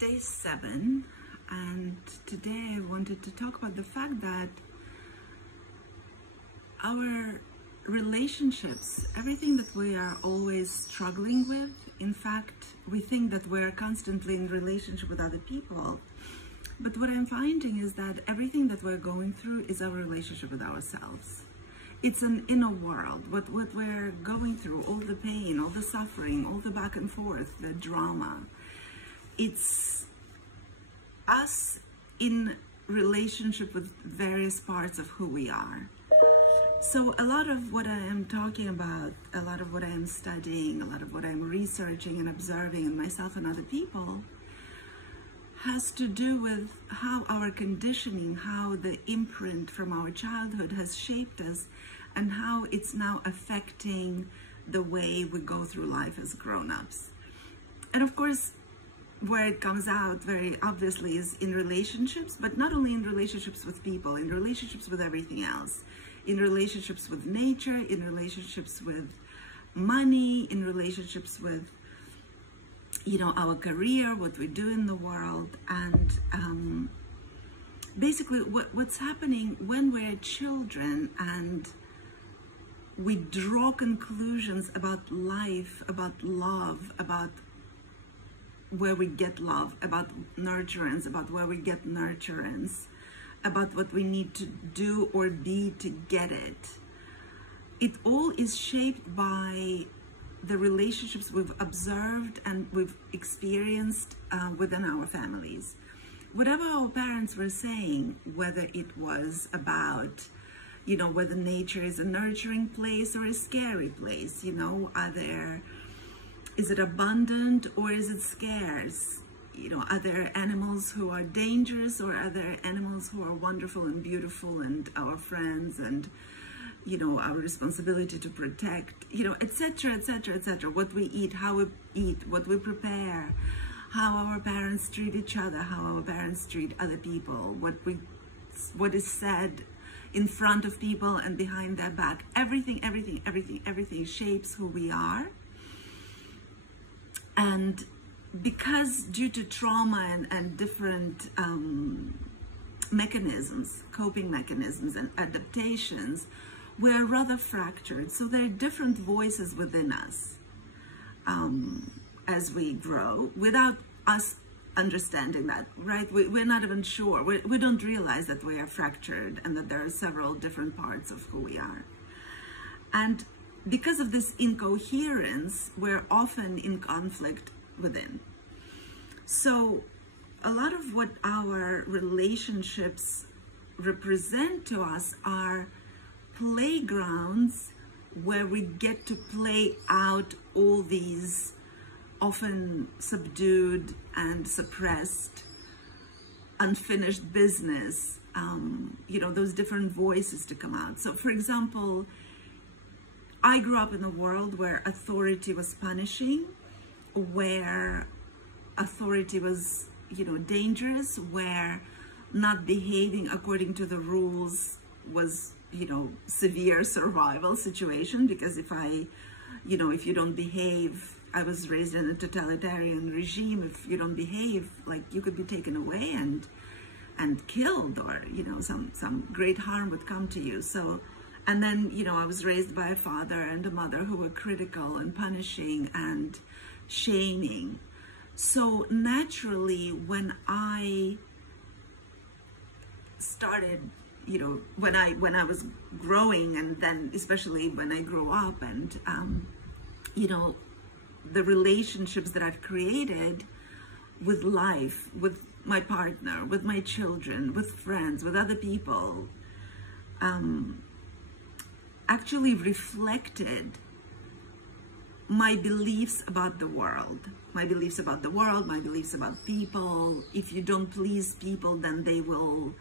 day 7, and today I wanted to talk about the fact that our relationships, everything that we are always struggling with, in fact, we think that we're constantly in relationship with other people. But what I'm finding is that everything that we're going through is our relationship with ourselves. It's an inner world. What we're going through, all the pain, all the suffering, all the back and forth, the drama, it's us in relationship with various parts of who we are. So a lot of what I am talking about, a lot of what I am studying, a lot of what I'm researching and observing in myself and other people has to do with how our conditioning, how the imprint from our childhood has shaped us, and how it's now affecting the way we go through life as grown-ups. And of course, where it comes out very obviously is in relationships, but not only in relationships with people, in relationships with everything else, in relationships with nature, in relationships with money, in relationships with, our career, what we do in the world. And basically what's happening when we're children and we draw conclusions about life, about love, about where we get love, about nurturance, about where we get nurturance, about what we need to do or be to get it. It all is shaped by the relationships we've observed and we've experienced within our families. Whatever our parents were saying, whether it was about, whether nature is a nurturing place or a scary place, is it abundant or is it scarce? Are there animals who are dangerous or are there animals who are wonderful and beautiful and our friends and, our responsibility to protect, etc., etc., etc. What we eat, how we eat, what we prepare, how our parents treat each other, how our parents treat other people, what is said in front of people and behind their back. Everything shapes who we are. And because due to trauma and different mechanisms, coping mechanisms and adaptations, we're rather fractured. So there are different voices within us as we grow without us understanding that, right? We're not even sure. We don't realize that we are fractured and that there are several different parts of who we are. And because of this incoherence, we're often in conflict within. So a lot of what our relationships represent to us are playgrounds where we get to play out all these often subdued and suppressed, unfinished business, those different voices to come out. So for example, I grew up in a world where authority was punishing, where authority was, dangerous, where not behaving according to the rules was, severe survival situation. Because if you don't behave, I was raised in a totalitarian regime. If you don't behave, like, you could be taken away and killed, or, some great harm would come to you. So, and then, I was raised by a father and a mother who were critical and punishing and shaming. So naturally, when I started, when I was growing, and then especially when I grew up, and, the relationships that I've created with life, with my partner, with my children, with friends, with other people, actually reflected my beliefs about the world, my beliefs about people. If you don't please people, then they will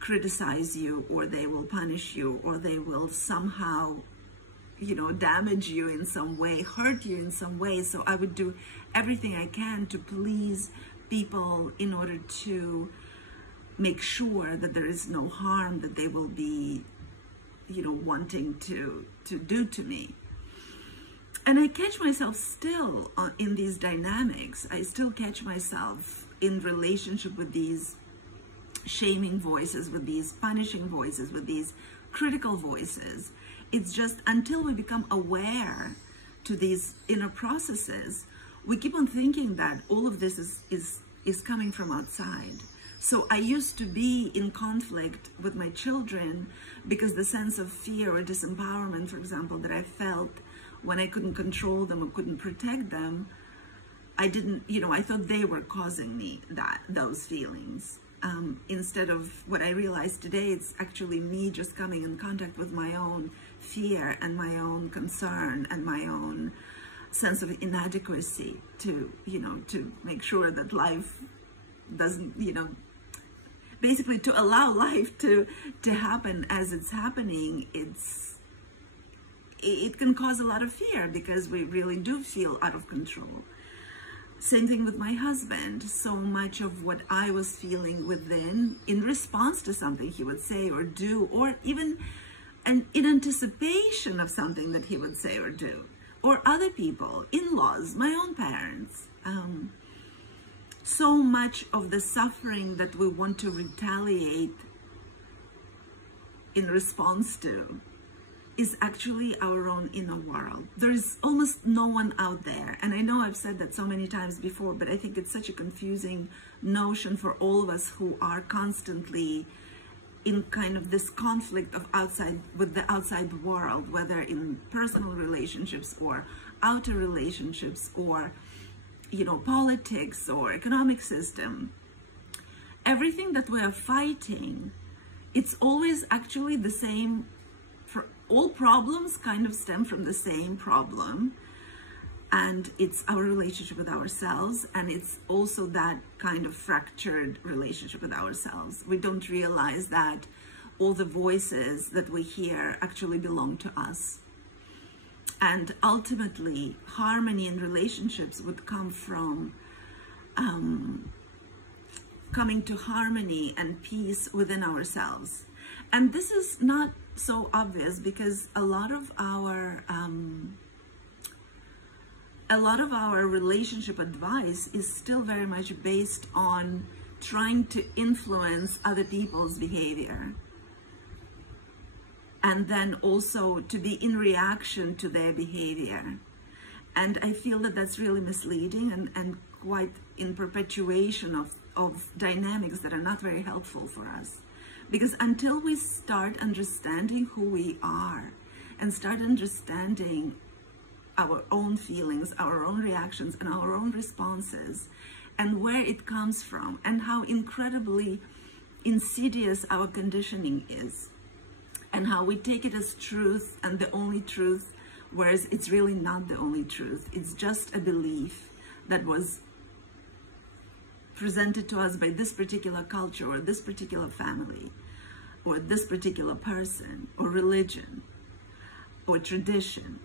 criticize you, or they will punish you, or they will somehow, damage you in some way, hurt you in some way. So I would do everything I can to please people in order to make sure that there is no harm that they will be, wanting to do to me. And I catch myself still in these dynamics. I still catch myself in relationship with these shaming voices, with these punishing voices, with these critical voices. It's just until we become aware to these inner processes, we keep on thinking that all of this is coming from outside. So I used to be in conflict with my children because the sense of fear or disempowerment, for example, that I felt when I couldn't control them or couldn't protect them, I didn't, I thought they were causing me those feelings. Instead of what I realized today, it's actually me just coming in contact with my own fear and my own concern and my own sense of inadequacy to make sure that life doesn't, basically to allow life to happen as it's happening. It can cause a lot of fear because we really do feel out of control. Same thing with my husband. So much of what I was feeling within in response to something he would say or do, or even in anticipation of something that he would say or do, or other people, in-laws, my own parents. So much of the suffering that we want to retaliate in response to is actually our own inner world. There's almost no one out there. And I know I've said that so many times before, but I think it's such a confusing notion for all of us who are constantly in kind of this conflict of with the outside world, whether in personal relationships or outer relationships or, politics or economic system. Everything that we are fighting, it's always actually the same. All problems kind of stem from the same problem, and it's our relationship with ourselves, and it's also that kind of fractured relationship with ourselves. We don't realize that all the voices that we hear actually belong to us. And ultimately, harmony in relationships would come from coming to harmony and peace within ourselves. And this is not so obvious because a lot of our relationship advice is still very much based on trying to influence other people's behavior, and then also to be in reaction to their behavior. And I feel that that's really misleading and quite in perpetuation of dynamics that are not very helpful for us. Because until we start understanding who we are and start understanding our own feelings, our own reactions, and our own responses, and where it comes from, and how incredibly insidious our conditioning is, and how we take it as truth and the only truth, whereas it's really not the only truth. It's just a belief that was presented to us by this particular culture or this particular family or this particular person or religion or tradition.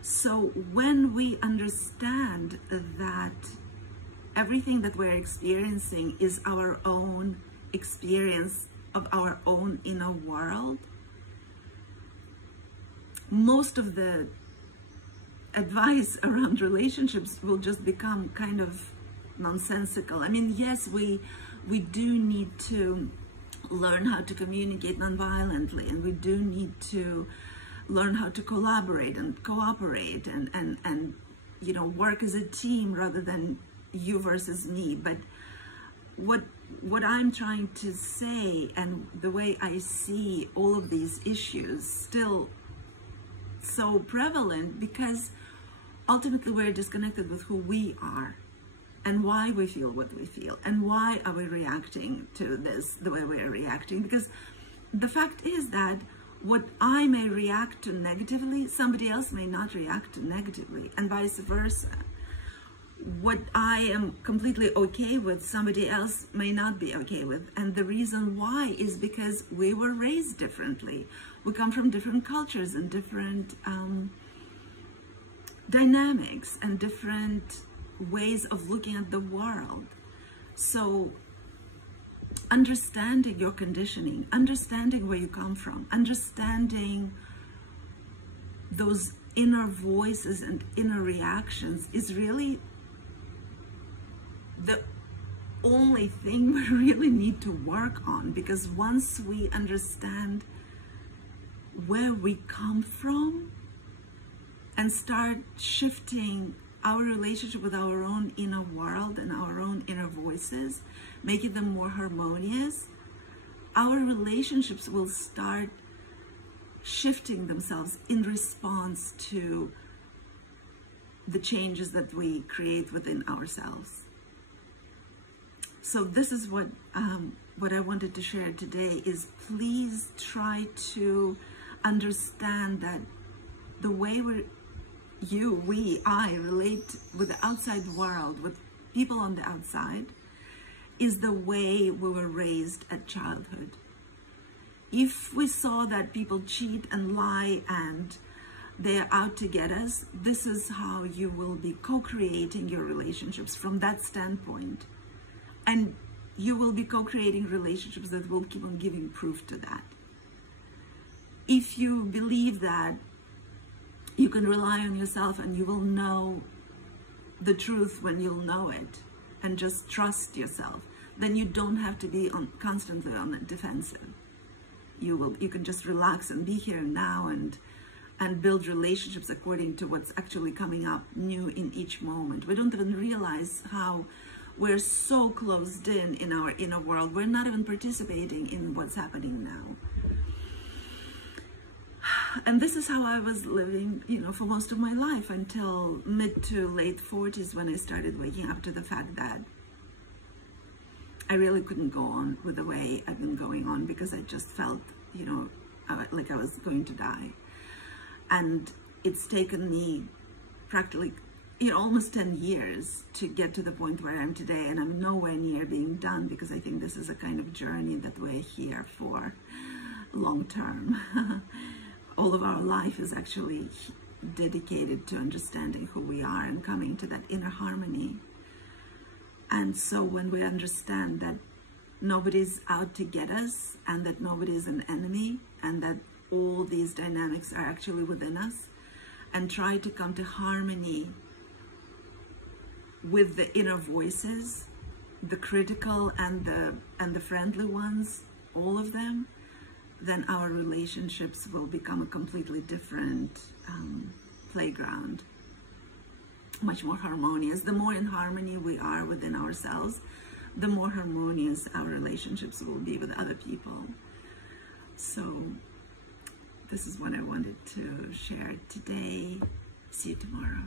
So when we understand that everything that we're experiencing is our own experience of our own inner world, most of the advice around relationships will just become kind of nonsensical. I mean, yes, we do need to learn how to communicate nonviolently, and we do need to learn how to collaborate and cooperate and work as a team rather than you versus me. But what I'm trying to say, and the way I see all of these issues still so prevalent, because ultimately we're disconnected with who we are and why we feel what we feel, and why are we reacting to this the way we are reacting. Because the fact is that what I may react to negatively, somebody else may not react to negatively, and vice versa. What I am completely okay with, somebody else may not be okay with. And the reason why is because we were raised differently. We come from different cultures and different dynamics and different ways of looking at the world. So understanding your conditioning, understanding where you come from, understanding those inner voices and inner reactions is really only thing we really need to work on, because once we understand where we come from and start shifting our relationship with our own inner world and our own inner voices, making them more harmonious, our relationships will start shifting themselves in response to the changes that we create within ourselves. So this is what I wanted to share today is, please try to understand that the way I relate with the outside world, with people on the outside, is the way we were raised at childhood. If we saw that people cheat and lie and they're out to get us, this is how you will be co-creating your relationships from that standpoint. And you will be co-creating relationships that will keep on giving proof to that. If you believe that you can rely on yourself and you will know the truth when you'll know it, and just trust yourself, then you don't have to be constantly on the defensive. You can just relax and be here now and build relationships according to what's actually coming up new in each moment. We don't even realize how we're so closed in our inner world. We're not even participating in what's happening now. And this is how I was living, for most of my life, until mid to late 40s, when I started waking up to the fact that I really couldn't go on with the way I've been going on, because I just felt, like I was going to die. And it's taken me practically, almost 10 years to get to the point where I am today, and I'm nowhere near being done, because I think this is a kind of journey that we're here for long term. All of our life is actually dedicated to understanding who we are and coming to that inner harmony. And so when we understand that nobody's out to get us, and that nobody's an enemy, and that all these dynamics are actually within us, and try to come to harmony with the inner voices, the critical and the friendly ones, all of them, then our relationships will become a completely different playground, much more harmonious. The more in harmony we are within ourselves, the more harmonious our relationships will be with other people. So this is what I wanted to share today. See you tomorrow.